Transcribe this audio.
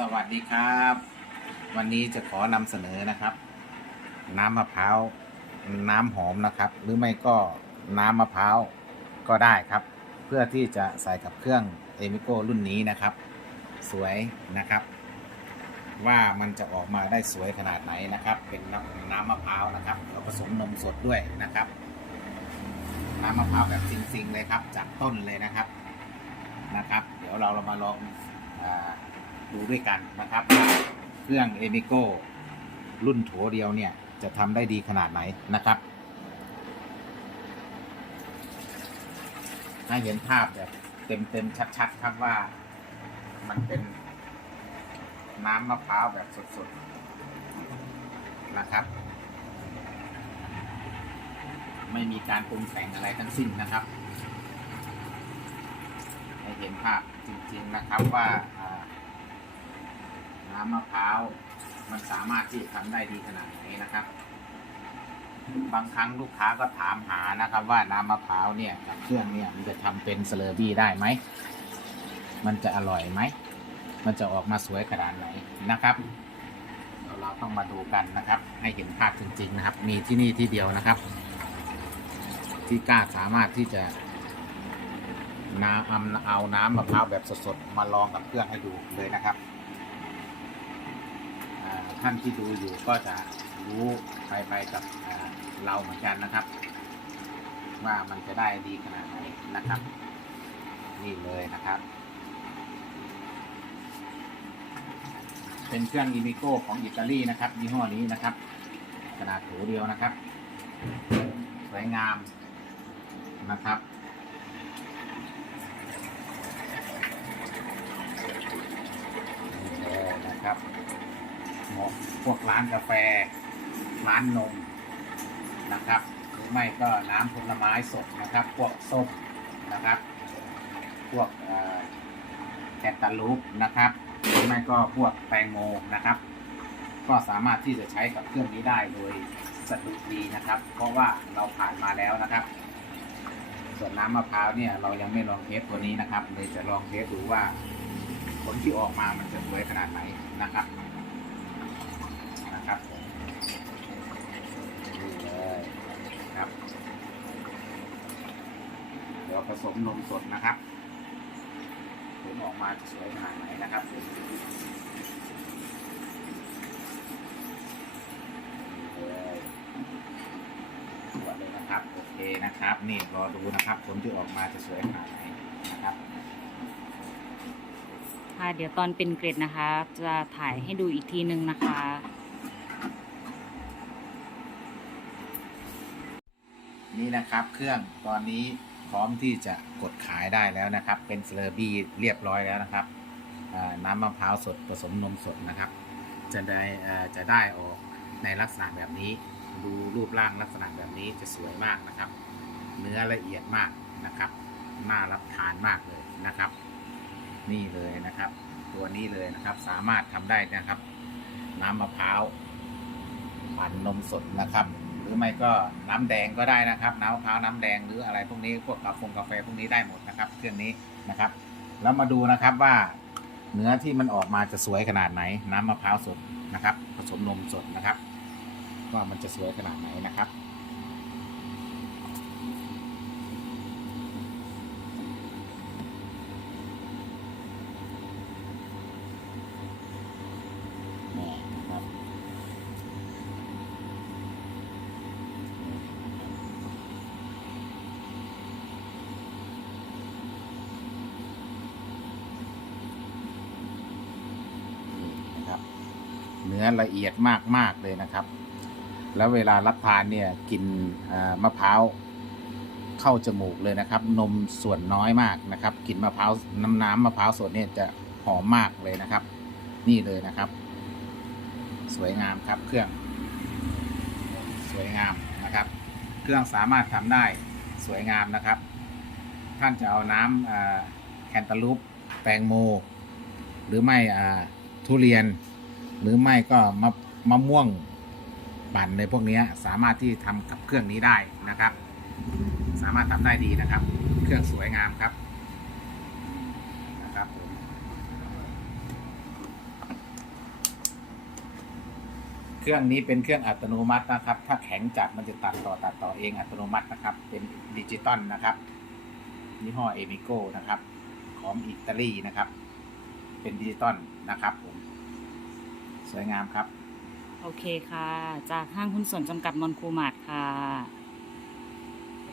สวัสดีครับ วันนี้จะขอนำเสนอนะครับ น้ำมะพร้าวน้ำหอมนะครับ หรือไม่ก็น้ำมะพร้าวก็ได้ครับ เพื่อที่จะใส่กับเครื่องเอมิโกรุ่นนี้นะครับ สวยนะครับ ว่ามันจะออกมาได้สวยขนาดไหนนะครับ เป็นน้ำน้ำมะพร้าวนะครับเราผสมนมสดด้วยนะครับ น้ำมะพร้าวแบบซิงๆเลยครับ จากต้นเลยนะครับนะครับ เดี๋ยวเราเรามาลองอ่า ดูด้วยกันนะครับว่าเครื่องเอมิโกรุ่นโถเดียวเนี่ย จะทำได้ดีขนาดไหนนะครับ ให้เห็นภาพแบบเต็ม ๆ ชัด ๆ ครับว่ามันเป็นน้ำมะพร้าวแบบสด ๆ นะครับ ไม่มีการปรุงแต่งอะไรทั้งสิ้นนะครับ ให้เห็นภาพจริง ๆ นะครับว่า มะพร้าวมันสามารถที่จะทำได้ดีขนาดไหนนะครับ บางครั้งลูกค้าก็ถามหานะครับ ว่าน้ำมะพร้าวเนี่ยกับเครื่องเนี่ยมันจะทำเป็นสเลอร์บี้ได้ไหมมันจะอร่อยไหมมันจะออกมาสวยขนาดไหนนะครับเราต้องมาดูกันนะครับ ให้เห็นภาพจริง ๆ นะครับ มีที่นี่ที่เดียวนะครับ ที่กล้าสามารถที่จะน้ำเอาน้ำมะพร้าวแบบสดๆมาลองกับเครื่องให้ดูเลยนะครับ ท่านที่ดูอยู่ก็จะรู้ไปไปกับเราเหมือนกันนะครับ ว่ามันจะได้ดีขนาดไหนนะครับ นี่เลยนะครับ เป็นเครื่องอิมิโก้ของอิตาลีนะครับยี่ห้อนี้นะครับ ขนาดโถเดียวนะครับ สวยงามนะครับนี่เลยนะครับ หมาะพวกร้านกาแฟ ร้านนมนะครับ หรือไม่ก็น้ำผลไม้สดนะครับ พวกส้มนะครับ พวกแคนตาลูปนะครับ หรือไม่ก็พวกแตงโมนะครับ ก็สามารถที่จะใช้กับเครื่องนี้ได้โดยสะดวกดีนะครับ เพราะว่าเราผ่านมาแล้วนะครับ ส่วนน้ำมะพร้าวเนี่ยเรายังไม่ลองเทสตัวนี้นะครับเลยจะลองเทสดูว่าผลที่ออกมามันจะสวยขนาดไหนนะครับผมนี่เลยครับ เดี๋ยวผ สมนมสดนะครับผลออกมาจะสวยขนาดไหนนะครับนี่เลยสวยเลยนะครับ โอเคนะครับ นี่รอดูนะครับผลที่ออกมาจะสวยขนาดไหนนะครับค่ะเดี๋ยวตอนเป็นเกรดนะคะ จะถ่ายให้ดูอีกทีนึงนะคะ นี่นะครับเครื่องตอนนี้พ ร้อมที่จะกดขายได้แล้วนะครับ เป็นเซเลอร์บี้เรียบร้อยแล้วนะครับน้ำมะพร้าวสดผสมนมสดนะครับ จะได้ออจะได้ออกในลักษณะแบบนี้ ดูรูปร่างลักษณะแบบนี้จะสวยมากนะครับ เนื้อละเอียดมากนะครับ น่ารับทานมากเลยนะครับ นี่เลยนะครับ ตัวนี้เลยนะครับ สามารถทำได้นะครับ น้ำมะพร้าวปั่นนมสดนะครับ หรือไม่ก็น้ำแดงก็ได้นะครับ น้ำมะพร้าวน้ำแดงหรืออะไรพวกนี้พวกกาแฟกาแฟพวกนี้ได้หมดนะครับ เครื่องนี้นะครับ แล้วมาดูนะครับว่าเนื้อที่มันออกมาจะสวยขนาดไหน น้ำมะพร้าวสดนะครับ ผสมนมสดนะครับ ว่ามันจะสวยขนาดไหนนะครับ นื้อละเอียดมากๆเลยนะครับ แล้วเวลารับทานเนี่ยกินอ่ามะพร้าวเข้าจมูกเลยนะครับ นมส่วนน้อยมากนะครับกลิ่นมะพร้าวน้ำน้ำมะพร้าวสดเนี่ยจะหอมมากเลยนะครับ นี่เลยนะครับ สวยงามครับเครื่อง สวยงามนะครับ เครื่องสามารถทำได้สวยงามนะครับ ท่านจะเอาน้ำแคนตาลูปแตงโม หรือไม่ทุเรียน หรือไม่ก็มะมะม่วงปั่นในพวกนี้สามารถที่ทำกับเครื่องนี้ได้นะครับ สามารถทำได้ดีนะครับ เครื่องสวยงามครับนะครับเครื่องนี้เป็นเครื่องอัตโนมัตินะครับ ถ้าแข็งจัดมันจะตัดต่อตัดต่อเองอัตโนมัตินะครับ เป็นดิจิตอลนะครับยี่ห้อเอมิโกนะครับ ของอิตาลีนะครับ เป็นดิจิตอลนะครับผม สวยงามครับ โอเคค่ะ จากห้างหุ้นส่วนจำกัดมอนคูมาร์ทค่ะ